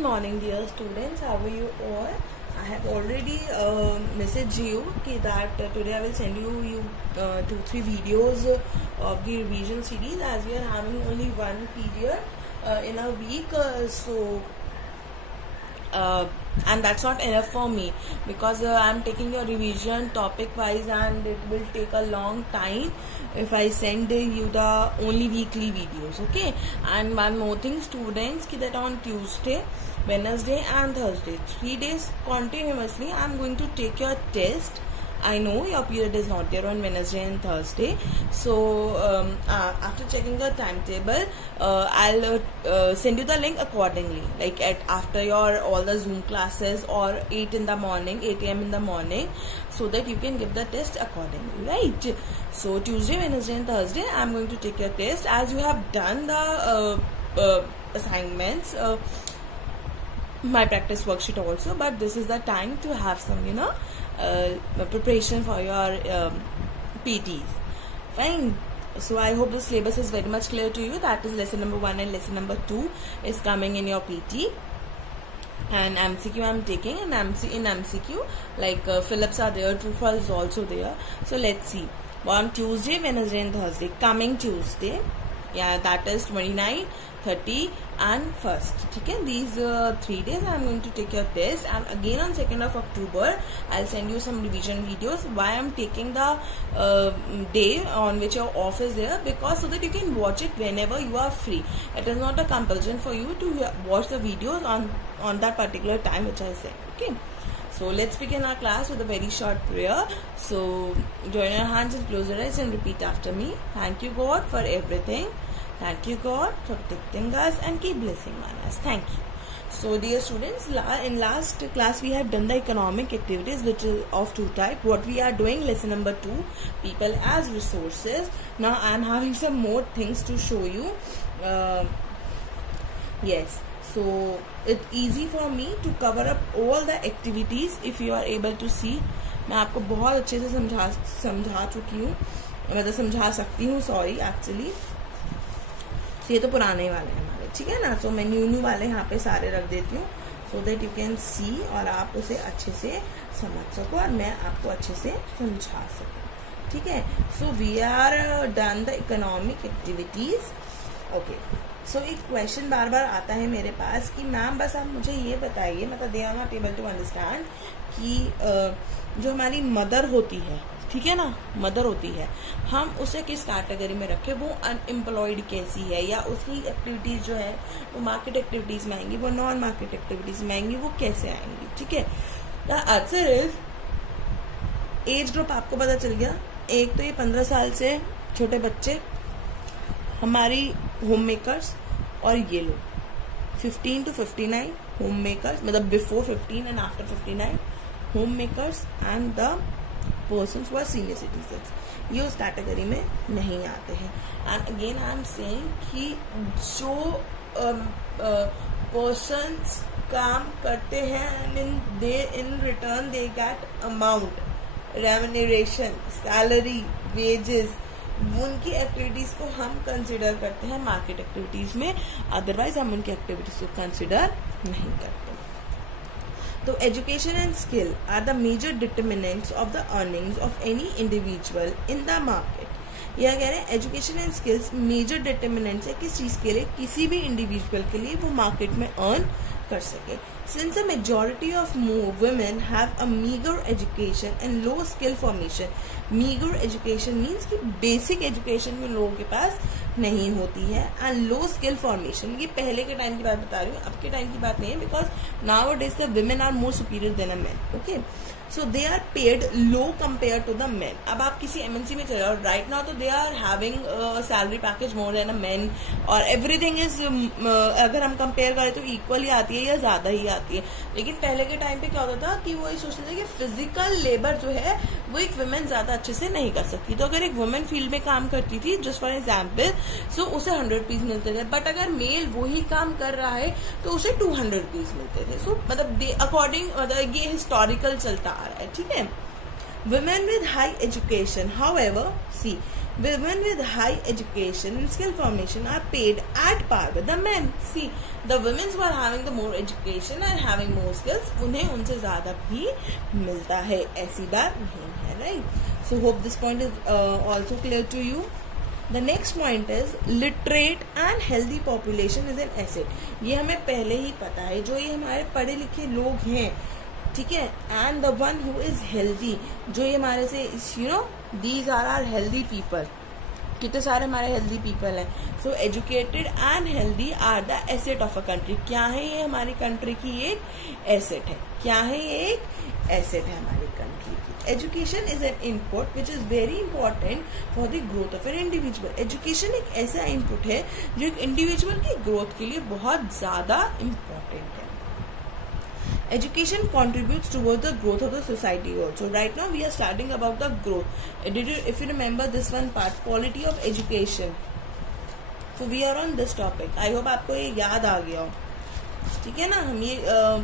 Good morning, dear students. How are you all? I have already messaged you that today I will send you 2-3 videos of the revision series, as we are having only one period in a week. And that's not enough for me, because I'm taking your revision topic wise, and it will take a long time if I send you the only weekly videos. Okay, and one more thing, students, that on Tuesday, Wednesday and Thursday, 3 days continuously, I'm going to take your test. I know your period is not there on Wednesday and Thursday, so after checking the timetable, I'll send you the link accordingly, like after your all the Zoom classes, or 8 a.m. in the morning, so that you can give the test accordingly, right? So Tuesday, Wednesday and Thursday, I'm going to take your test, as you have done the assignments, my practice worksheet also, but this is the time to have some preparation for your PTs. Fine. So I hope the syllabus is very much clear to you. That is lesson number 1 and lesson number 2 is coming in your PT. And MCQ I'm taking, and in MCQ, like Phillips are there, true false is also there. So let's see. On Tuesday, Wednesday and Thursday, coming Tuesday, yeah, that is 29, 30 and 1st. Okay, these 3 days I am going to take your test, and again on 2nd of October I'll send you some revision videos. Why I'm taking the day on which your off is there? Because so that you can watch it whenever you are free. It is not a compulsion for you to watch the videos on that particular time which I said. Okay, so let's begin our class with a very short prayer. So join your hands and close your eyes and repeat after me. Thank you, God, for everything. Thank you, God, for protecting us and keep blessing us. Thank you. So dear students, in last class we have done the economic activities, which is of 2 types. What we are doing, lesson number 2, people as resources. Now I am having some more things to show you. Yes, so it's easy for me to cover up all the activities if you are able to see. मैं आपको बहुत अच्छे से समझा चुकी हूँ, मतलब समझा सकती हूँ, सॉरी एक्चुअली। ये तो पुराने वाले हैं हमारे, ठीक है ना। सो मैं न्यू वाले यहाँ पे सारे रख देती हूँ, so that you can see, और आप उसे अच्छे से समझ सको और मैं आपको अच्छे से समझा सकूँ, ठीक है। So we are done the economic activities. Okay, so एक क्वेश्चन बार बार आता है मेरे पास कि मैम बस आप मुझे ये बताइए, मतलब they are not able to understand कि जो हमारी मदर होती है, ठीक है ना, मदर होती है, हम उसे किस कैटेगरी में रखें, वो अनएम्प्लॉयड कैसी है, या उसकी एक्टिविटीज जो है वो मार्केट एक्टिविटीज में आएंगी, वो नॉन मार्केट एक्टिविटीज में आएंगी, वो कैसे आएंगी, ठीक है। The answer is, age group आपको पता चल गया। एक तो ये 15 साल से छोटे बच्चे, हमारी होम मेकर्स, और ये लोग 15 to 59 होम मेकर्स, मतलब before 15 and after 59 home makers, and the persons who are senior citizens, ये उस कैटेगरी में नहीं आते हैं। And again I am saying कि जो पर्सन्स काम करते हैं, in return they get amount, remuneration, salary, wages, उनकी एक्टिविटीज को हम कंसिडर करते हैं मार्केट एक्टिविटीज में, अदरवाइज हम उनकी एक्टिविटीज को कंसिडर नहीं करते। तो education and skill are the major determinants of the earnings of any individual in the market. यह कह रहे हैं education and skills major determinants है किस चीज के लिए, किसी भी इंडिविजुअल के लिए वो मार्केट में अर्न कर सके। Since a majority of women have a meager education and low skill formation, meager education means कि basic education में लोगों के पास नहीं होती है, and low skill formation, ये पहले के टाइम की बात बता रही हूँ, अब के टाइम की बात नहीं है, because nowadays the women are more superior than a man, okay, so they are paid low compared to the men। अब आप किसी MNC में चले जाओ right now, तो they are having a salary package more than a men, और everything is अगर हम कंपेयर करें तो इक्वली आती है या ज्यादा ही आती है। लेकिन पहले के टाइम पे क्या होता था कि वो ये सोचते थे कि फिजिकल लेबर जो है वो एक वुमेन ज्यादा अच्छे से नहीं कर सकती, तो अगर एक वुमेन फील्ड में काम करती थी, जस्ट फॉर एग्जाम्पल, सो उसे 100 रुपीज मिलते थे, बट अगर मेल वही काम कर रहा है तो उसे 200 रुपीज मिलते थे। सो मतलब अकॉर्डिंग, मतलब ये हिस्टोरिकल चलता आ रहा है, ठीक है। women with high education, however, see, women with high education and skill formation are paid at par with the men. See, the women who are having the more education and having more skills, उन्हें उनसे ज्यादा भी मिलता है, ऐसी बात नहीं है, right? So hope this point is also clear to you. The next point is literate and healthy population is an asset. ये हमें पहले ही पता है, जो ये हमारे पढ़े लिखे लोग हैं, ठीक है, and the one who is healthy, जो ये हमारे से these are are healthy people, कितने सारे हमारे हेल्दी पीपल हैं. So educated and healthy are the asset of a country. क्या है ये हमारी कंट्री की एक एसेट है. क्या है ये एक एसेट है हमारी कंट्री की. Education is an input which is very important for the growth of an individual. Education एक ऐसा इनपुट है जो एक इंडिविजुअल की ग्रोथ के लिए बहुत ज्यादा इम्पोर्टेंट है. Education contributes towards the growth of the society also. Right now we are studying about the growth. If you remember this one part, quality of education. So we are on this topic. I hope आपको ये याद आ गया हो, ठीक है ना. हम ये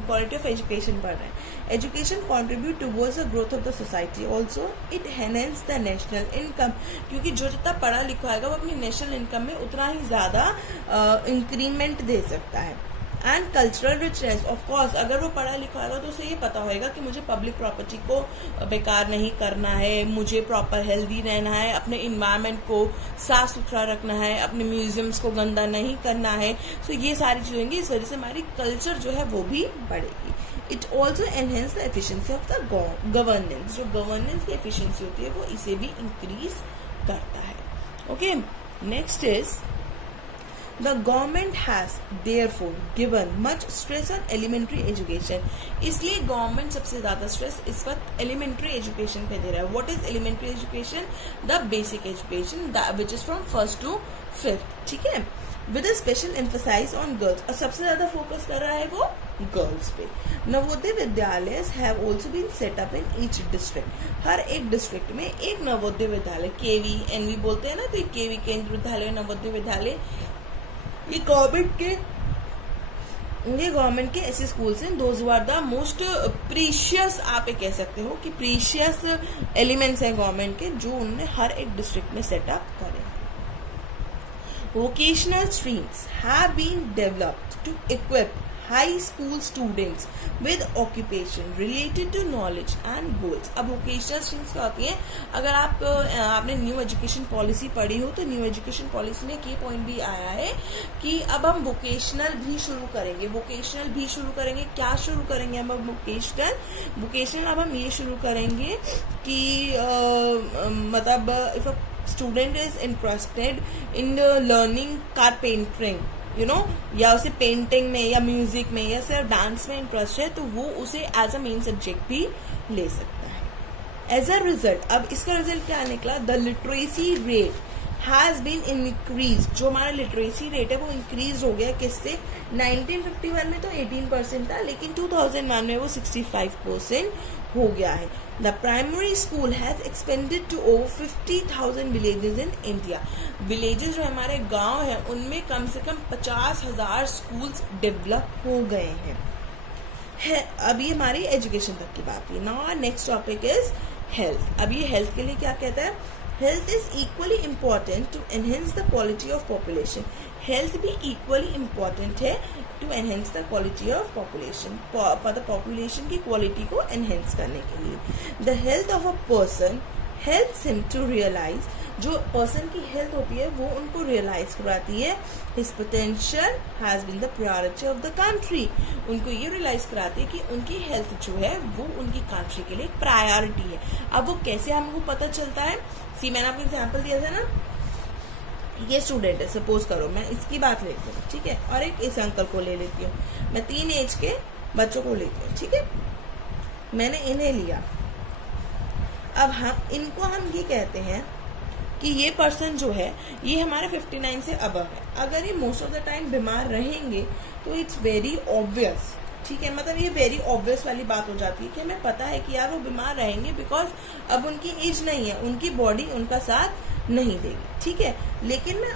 quality of education पढ़ रहे हैं. Education contribute towards the growth of the society. Also it enhance the national income. क्योंकि जो जितना पढ़ा लिखा होगा वो अपनी नेशनल इनकम में उतना ही ज्यादा इंक्रीमेंट दे सकता है. And cultural richness, of course अगर वो पढ़ा लिखा होगा तो उसे ये पता होगा कि मुझे पब्लिक प्रॉपर्टी को बेकार नहीं करना है, मुझे प्रॉपर हेल्दी रहना है, अपने इन्वायरमेंट को साफ सुथरा रखना है, अपने म्यूजियम्स को गंदा नहीं करना है. सो ये सारी चीजें होंगी, इस वजह से हमारी कल्चर जो है वो भी बढ़ेगी. It also enhance the efficiency of the governance. जो गवर्नेंस की एफिशिएंसी होती है वो इसे भी इंक्रीज करता है. Okay, next is The government has therefore given much stress on elementary education. इसलिए गवर्नमेंट सबसे ज्यादा स्ट्रेस इस वक्त एलिमेंट्री एजुकेशन पे दे रहा है. What is elementary education? The basic education which is from 1st to 5th, ठीक है, with a special emphasise on girls. और सबसे ज्यादा फोकस कर रहा है वो गर्ल्स पे. Navodaya Vidyalaya have also been set up in each district. हर एक डिस्ट्रिक्ट में एक नवोदय विद्यालय, केवी एनवी बोलते हैं ना, तो केवी केंद्र विद्यालय, नवोदय विद्यालय, ये गवर्नमेंट के ऐसे स्कूल्स हैं. Those are the most precious, आप ये कह सकते हो कि प्रीशियस एलिमेंट्स हैं गवर्नमेंट के, जो उन्होंने हर एक डिस्ट्रिक्ट में सेटअप करे. Vocational streams have been developed to equip high school students with occupation related to knowledge and goals. अब वोकेशनल स्ट्रीम्स क्या होती हैं? अगर आपने न्यू एजुकेशन पॉलिसी पढ़ी हो तो न्यू एजुकेशन पॉलिसी में ये पॉइंट भी आया है कि अब हम वोकेशनल भी शुरू करेंगे. वोकेशनल भी शुरू करेंगे. क्या शुरू करेंगे हम? वोकेशनल अब हम ये शुरू करेंगे कि मतलब if a student is interested in learning carpentering, या उसे पेंटिंग में या म्यूजिक में या सिर्फ डांस में इंटरेस्ट है, तो वो उसे एज अ मेन सब्जेक्ट भी ले सकता है. एज अ रिजल्ट, अब इसका रिजल्ट क्या निकला? The literacy rate has been increase. जो हमारा लिटरेसी रेट है वो इंक्रीज हो गया. किससे? 1951 में तो 18% था, लेकिन 2001 में वो 65% हो गया है. The primary school has expanded to over 50,000 villages in India. Villages जो हमारे गांव है उनमें कम से कम 50,000 स्कूल्स डेवलप हो गए हैं. अब ये हमारी एजुकेशन तक की बात है. Now next topic is health. अब ये हेल्थ के लिए क्या कहता है? Health is equally important to enhance the quality of population. Health भी इक्वली इम्पोर्टेंट है to enhance the quality of population, population की क्वालिटी को एनहेंस करने के लिए. The health of a person helps him to realise. जो person की health होती है वो उनको रियलाइज कराती है. His potential has been the priority of the country. उनको ये रियलाइज कराती है कि उनकी हेल्थ जो है वो उनकी कंट्री के लिए प्रायोरिटी है. अब वो कैसे हमको पता चलता है? सी, मैंने आपको एग्जाम्पल दिया था ना, ये स्टूडेंट है, सपोज करो मैं इसकी बात लेती हूँ, ठीक है, और एक इस अंकल को ले लेती हूँ. मैं 3 एज के बच्चों को लेती हूँ, ठीक है, मैंने इन्हें लिया. अब हम ये कहते हैं कि ये पर्सन जो है ये हमारे 59 से अबव है. अगर ये मोस्ट ऑफ द टाइम बीमार रहेंगे तो इट्स वेरी ऑब्वियस, ठीक है, मतलब ये वेरी ऑब्वियस वाली बात हो जाती है कि हमें पता है कि यार वो बीमार रहेंगे, बिकॉज अब उनकी एज नहीं है, उनकी बॉडी उनका साथ नहीं देगी, ठीक है. लेकिन मैं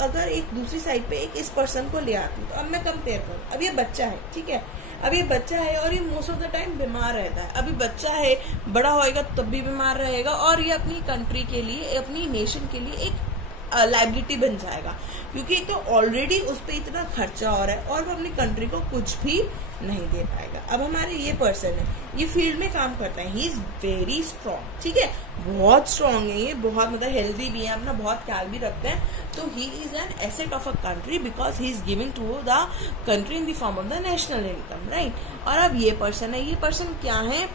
अगर एक दूसरी साइड पे एक इस पर्सन को ले आती हूँ, तो अब मैं कंपेयर करूँ. अब ये बच्चा है, ठीक है, अब ये बच्चा है और ये मोस्ट ऑफ द टाइम बीमार रहता है। अभी बच्चा है, बड़ा होएगा तब भी बीमार रहेगा और ये अपनी कंट्री के लिए, अपनी नेशन के लिए एक लाइबिलिटी बन जाएगा, क्योंकि एक तो ऑलरेडी उस पर इतना खर्चा हो रहा है और वो अपनी कंट्री को कुछ भी नहीं दे पाएगा। अब हमारे ये पर्सन है, ये फील्ड में काम करता है, ही इज वेरी स्ट्रॉन्ग, ठीक है, बहुत स्ट्रॉन्ग है ये, बहुत मतलब हेल्दी भी है, अपना बहुत ख्याल भी रखते हैं। तो he is an asset of a country because he is giving to the country in the form of the national income, right. और अब ये पर्सन है, ये पर्सन क्या है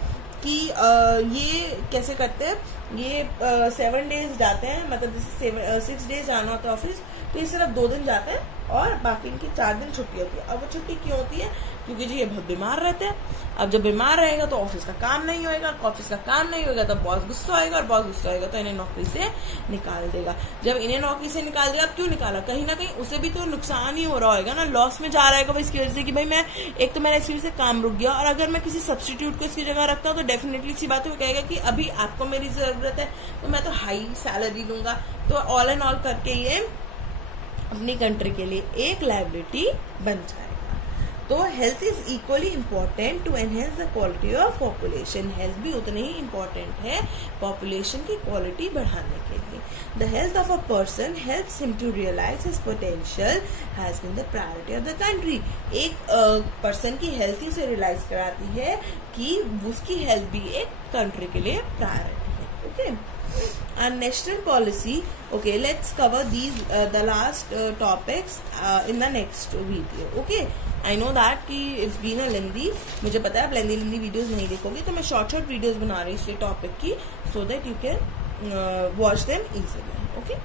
कि ये कैसे करते हैं, ये 7 डेज जाते हैं, मतलब जैसे 6 डेज जाना होता है ऑफिस, तो ये सिर्फ 2 दिन जाते हैं और बाकी इनकी 4 दिन छुट्टी होती है। अब वो छुट्टी क्यों होती है, क्योंकि जी ये बहुत बीमार रहते हैं। अब जब बीमार रहेगा तो ऑफिस का काम नहीं होएगा, ऑफिस का काम नहीं होगा तो बॉस गुस्सा होएगा, और बॉस गुस्सा होएगा तो इन्हें नौकरी से निकाल देगा। जब इन्हें नौकरी से निकाल देगा, अब क्यों निकाला, कहीं ना कहीं उसे भी तो नुकसान ही हो रहा होगा ना, लॉस में जा रहेगा इसकी वजह से कि भाई मैं एक तो मेरा इसकी वजह से काम रुक गया, और अगर मैं किसी सब्सटीट्यूट को इसकी जगह रखता हूँ तो डेफिनेटली सी बात है, वो कहेगा कि अभी आपको मेरी जरूरत है तो मैं तो हाई सैलरी लूंगा। तो ऑल एंड ऑल करके ये अपनी कंट्री के लिए एक लायबिलिटी बन जाएगा। तो health is equally important to enhance the quality of population. Health भी उतनी ही इम्पोर्टेंट है पॉपुलेशन की क्वालिटी बढ़ाने के लिए। The health of a person helps him to realise his potential has been the priority of the country. एक person की हेल्थ ही उसे रियलाइज कराती है कि उसकी हेल्थ भी एक कंट्री के लिए प्रायोरिटी है। Okay, and national policy, okay, let's cover these the last topics in the next video. Okay, I know that कि it's been a lengthy, मुझे पता है आप lengthy videos नहीं देखोगे, तो मैं short videos बना रही हूँ इस टॉपिक की, so that you can watch them easily. Okay.